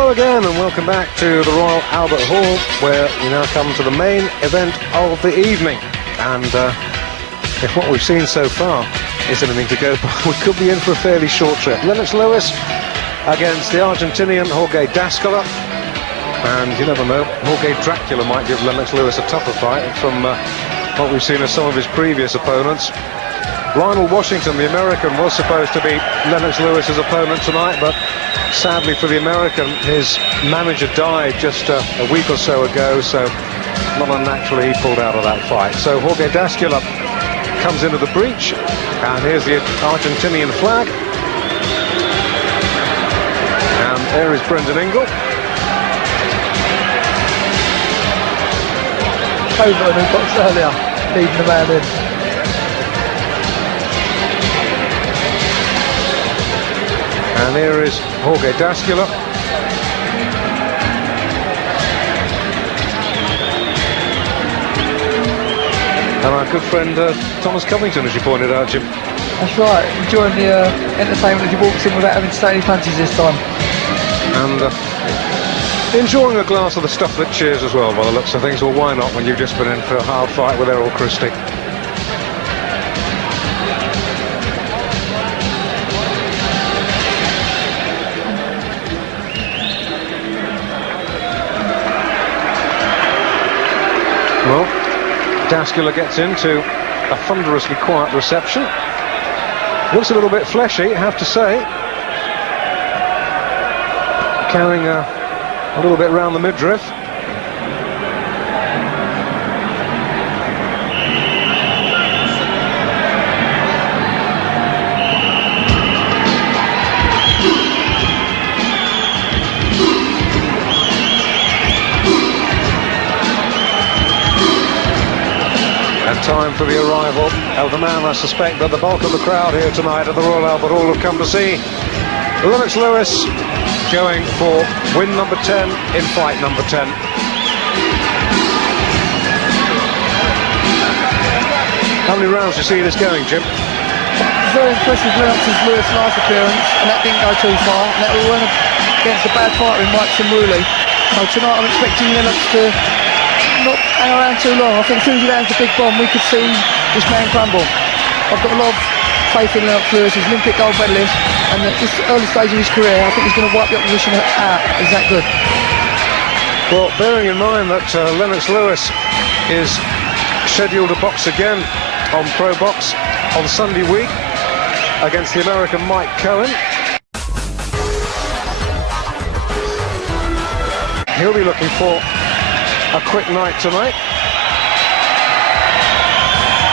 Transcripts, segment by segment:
Hello again and welcome back to the Royal Albert Hall, where we now come to the main event of the evening. And if what we've seen so far is anything to go by, we could be in for a fairly short trip. Lennox Lewis against the Argentinian Jorgé Dascola. And you never know, Jorgé Dracula might give Lennox Lewis a tougher fight from what we've seen as some of his previous opponents. Lionel Washington, the American, was supposed to be Lennox Lewis's opponent tonight, but sadly for the American, his manager died just a week or so ago, so not unnaturally he pulled out of that fight. So Jorgé Dascola comes into the breach, and here's the Argentinian flag. And there is Brendan Ingle. Over who boxed earlier, leading the man in. And here is Jorgé Dascola. And our good friend Thomas Covington, as you pointed out, Jim. That's right, enjoying the entertainment as he walks in without having to take any punches this time. And enjoying a glass of the stuff that cheers as well, by the looks of things. Well, why not when you've just been in for a hard fight with Errol Christie? Well, Dascola gets into a thunderously quiet reception. Looks a little bit fleshy, I have to say. Carrying a little bit round the midriff. Time for the arrival of the man I suspect that the bulk of the crowd here tonight at the Royal Albert Hall have come to see. Lennox Lewis going for win number 10 in fight number 10. How many rounds do you see this going, Jim? Very impressive Lennox Lewis' last appearance, and that didn't go too far. And that went against a bad fighter in Mike Simruli. So tonight I'm expecting Lennox to not hang around too long. I think as soon as he lands the big bomb, we could see this man crumble. I've got a lot of faith in Lennox Lewis. He's an Olympic gold medalist, and at this early stage of his career, I think he's going to wipe the opposition out. Is that good? Well, bearing in mind that Lennox Lewis is scheduled to box again on Pro Box on Sunday week against the American Mike Cohen. He'll be looking for a quick night tonight.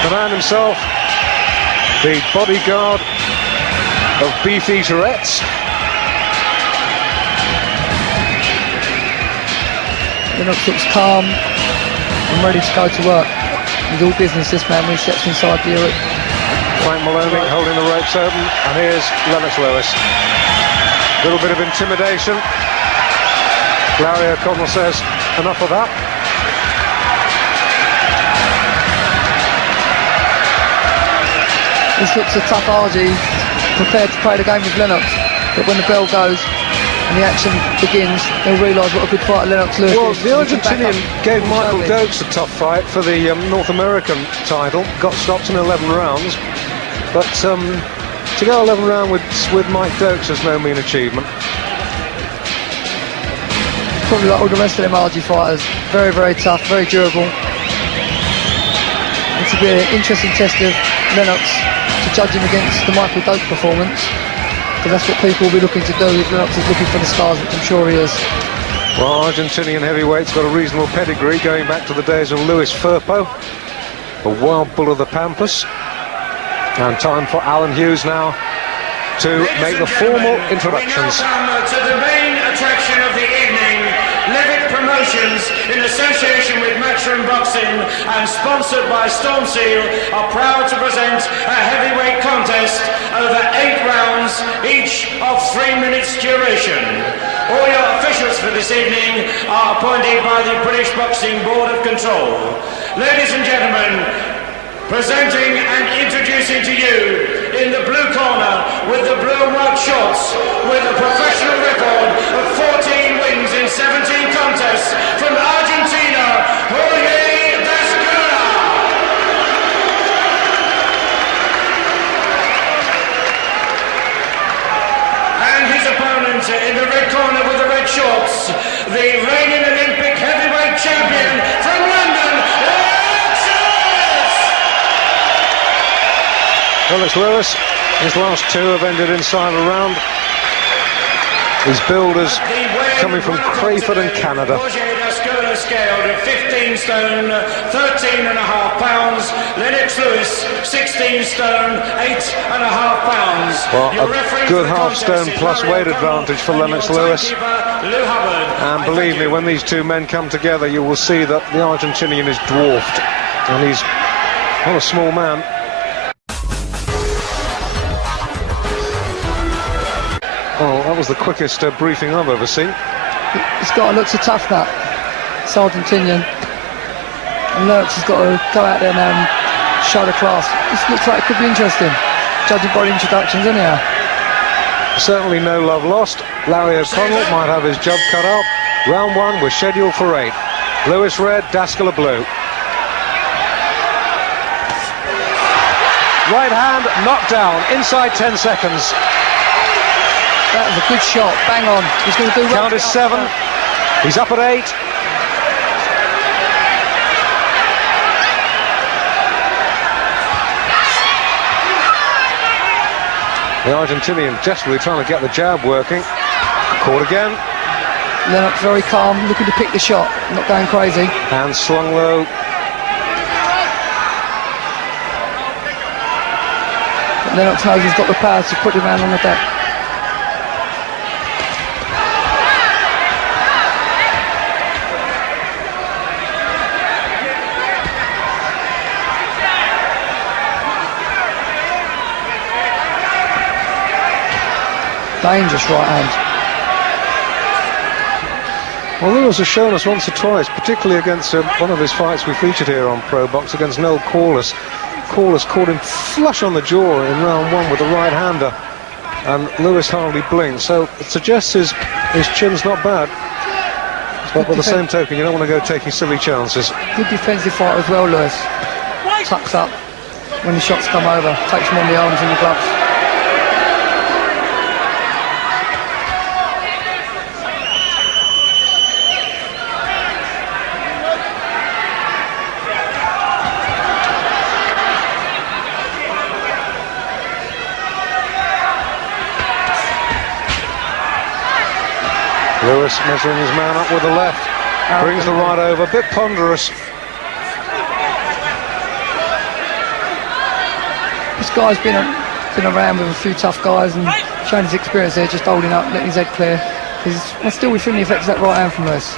The man himself, the bodyguard of beef eaterettes. Lennox looks calm and ready to go to work. He's all business, this man, when he steps inside the arena. Frank Maloney holding the ropes open, and here's Lennox Lewis. A little bit of intimidation. Larry O'Konnell says, enough of that. This looks a tough RG, prepared to play the game with Lennox, but when the bell goes and the action begins, they'll realise what a good fighter Lennox Lewis is. Well, the Argentinian gave Michael Dokes a tough fight for the North American title, got stopped in 11 rounds, but to go 11 rounds with Mike Dokes is no mean achievement. Probably like all the rest of them RG fighters, very, very tough, very durable. It's to be an interesting test of Lennox to judge him against the Michael Dokes performance, because that's what people will be looking to do if Lennox is looking for the stars, which I'm sure he is. Well, Argentinian heavyweight's got a reasonable pedigree going back to the days of Luis Firpo, a wild bull of the Pampas. And time for Alan Hughes now to make the formal introductions. We now come to the main attraction of the evening. Levitt Promotions, in association with Matchroom Boxing and sponsored by Storm Seal, are proud to present a heavyweight contest over 8 rounds, each of 3 minutes duration. All your officials for this evening are appointed by the British Boxing Board of Control. Ladies and gentlemen, presenting and introducing to you in the blue corner with the blue and white shorts with a professional record of 14 presenting contests from Argentina, Jorgé Dascola. And his opponent in the red corner with the red shorts, the reigning Olympic heavyweight champion from London, Lennox Lewis, his last two have ended inside a round. His builders coming from Crayford in Canada. Jorgé Dascola scaled at 15 stone, 13 and a half pounds. Lennox Lewis, 16 stone, 8 and a half pounds. Well, a good half stone plus weight advantage for Lennox Lewis. And believe me, when these two men come together, you will see that the Argentinian is dwarfed. And he's not a small man. Oh, that was the quickest briefing I've ever seen. He's got to look so tough, that. It's Argentinian. And Lennox has got to go out there now and show the class. This looks like it could be interesting, judging by the introductions, anyhow. Certainly no love lost. Larry O'Connell might have his job cut out. Round one was scheduled for 8. Lewis red, Dascola blue. Right hand, knocked down, inside 10 seconds. That was a good shot, bang on. He's going to do Count is 7. He's up at 8. The Argentinian desperately trying to get the jab working. Caught again. Lennox very calm, looking to pick the shot, not going crazy. And slung low. But Lennox knows he's got the power to put him man on the deck. Dangerous right hand. Well, Lewis has shown us once or twice, particularly against one of his fights we featured here on Pro Box against Noel Corliss. Corliss caught him flush on the jaw in round 1 with a right-hander, and Lewis hardly blinked. So it suggests his chin's not bad. But by the same token, you don't want to go taking silly chances. Good defensive fight as well, Lewis. Tucks up when the shots come over, takes him on the arms and the gloves. Lewis measuring his man up with the left, brings the right over, a bit ponderous. This guy's been around with a few tough guys and shown his experience there, just holding up, letting his head clear. He's still within the effects of that right hand from Lewis.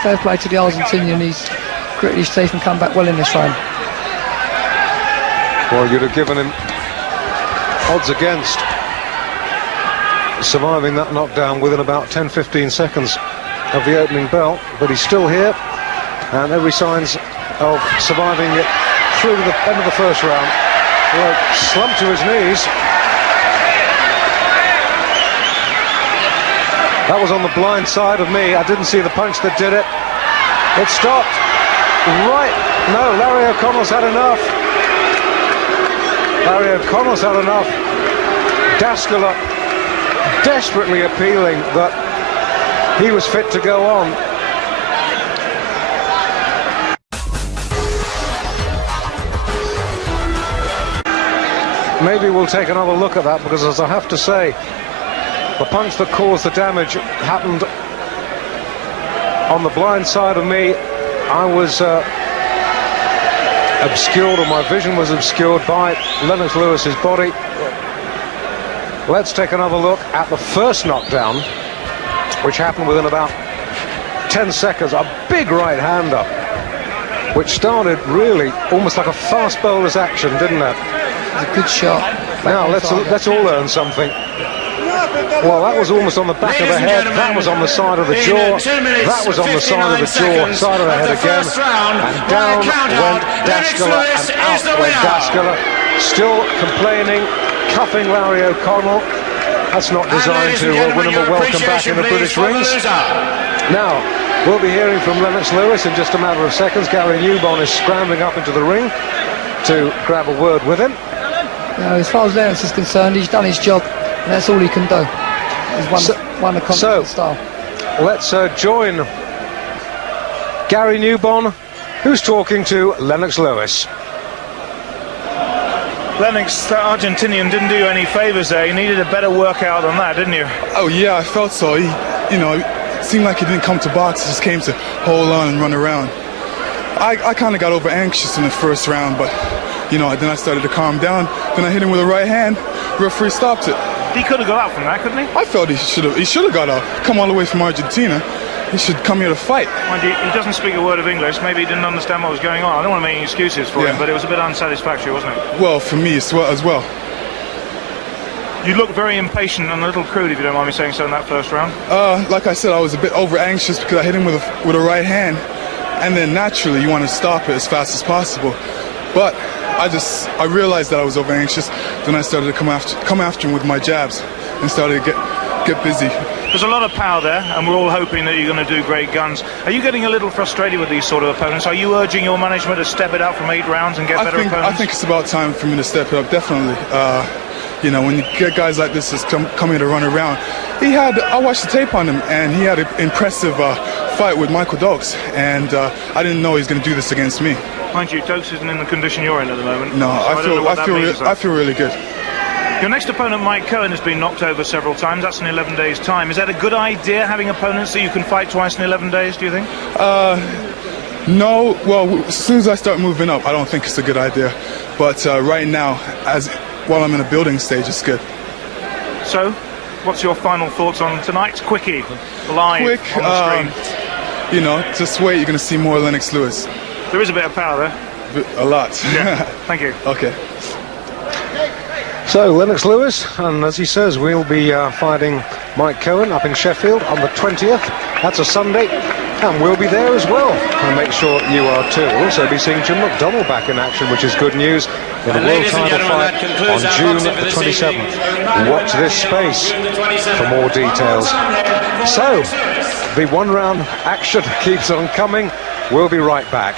Fair play to the Argentinian, he's gritted his teeth and come back well in this round. Well, you'd have given him odds against surviving that knockdown within about 10-15 seconds of the opening bell, but he's still here, and every signs of surviving it through to the end of the first round. Well, slumped to his knees. That was on the blind side of me. I didn't see the punch that did it. It stopped. Right. No, Larry O'Connell's had enough. Larry O'Connell's had enough. Dascola desperately appealing that he was fit to go on. Maybe we'll take another look at that, because as I have to say, the punch that caused the damage happened on the blind side of me. I was obscured, or my vision was obscured by Lennox Lewis's body. Let's take another look at the first knockdown, which happened within about 10 seconds, a big right hander, which started really almost like a fast bowler's action, didn't it? It was a good shot. Now let's all learn something. Well, that was almost on the back of the head, that was on the side of the jaw, that was on the side of the jaw, side of the head again, and down went Dascola and out went Dascola, still complaining, cuffing Larry O'Konnell. That's not designed to win him a welcome back in the British rings. Now, we'll be hearing from Lennox Lewis in just a matter of seconds. Gary Newbon is scrambling up into the ring to grab a word with him. As far as Lennox is concerned, he's done his job, and that's all he can do. He's won the continental style. Let's join Gary Newbon, who's talking to Lennox Lewis. Lennox, that Argentinian didn't do you any favours there. You needed a better workout than that, didn't you? Oh yeah, I felt so. It seemed like he didn't come to box, he just came to hold on and run around. I kind of got over anxious in the first round, but then I started to calm down. Then I hit him with a right hand. Referee stopped it. He could have got out from that, couldn't he? I felt he should have got out. Come all the way from Argentina. He should come here to fight. Mind you, he doesn't speak a word of English. Maybe he didn't understand what was going on. I don't want to make any excuses for him, but it was a bit unsatisfactory, wasn't it? Well, for me as well. You looked very impatient and a little crude, if you don't mind me saying so, in that first round. Like I said, I was a bit over anxious because I hit him with a right hand, and then naturally you want to stop it as fast as possible. But I realized that I was over anxious. Then I started to come after him with my jabs and started to get busy. There's a lot of power there, and we're all hoping that you're going to do great guns. Are you getting a little frustrated with these sort of opponents? Are you urging your management to step it up from 8 rounds and get better opponents? I think it's about time for me to step it up, definitely. When you get guys like this that's coming to run around, I watched the tape on him, and he had an impressive fight with Michael Dokes, and I didn't know he was going to do this against me. Mind you, Dokes isn't in the condition you're in at the moment. No, so I feel really good. Your next opponent, Mike Cohen, has been knocked over several times. That's in 11 days' time. Is that a good idea, having opponents that you can fight twice in 11 days, do you think? No. Well, as soon as I start moving up, I don't think it's a good idea. But right now, while I'm in a building stage, it's good. So, what's your final thoughts on tonight's quickie, live on the screen? Just wait, you're going to see more Lennox Lewis. There is a bit of power there. A lot. Yeah. Thank you. Okay. So, Lennox Lewis, and as he says, we'll be fighting Mike Cohen up in Sheffield on the 20th. That's a Sunday, and we'll be there as well. And make sure you are too. We'll also be seeing Jim McDonnell back in action, which is good news, in a world title fight on June the 27th. Watch this space for more details. So, the one-round action keeps on coming. We'll be right back.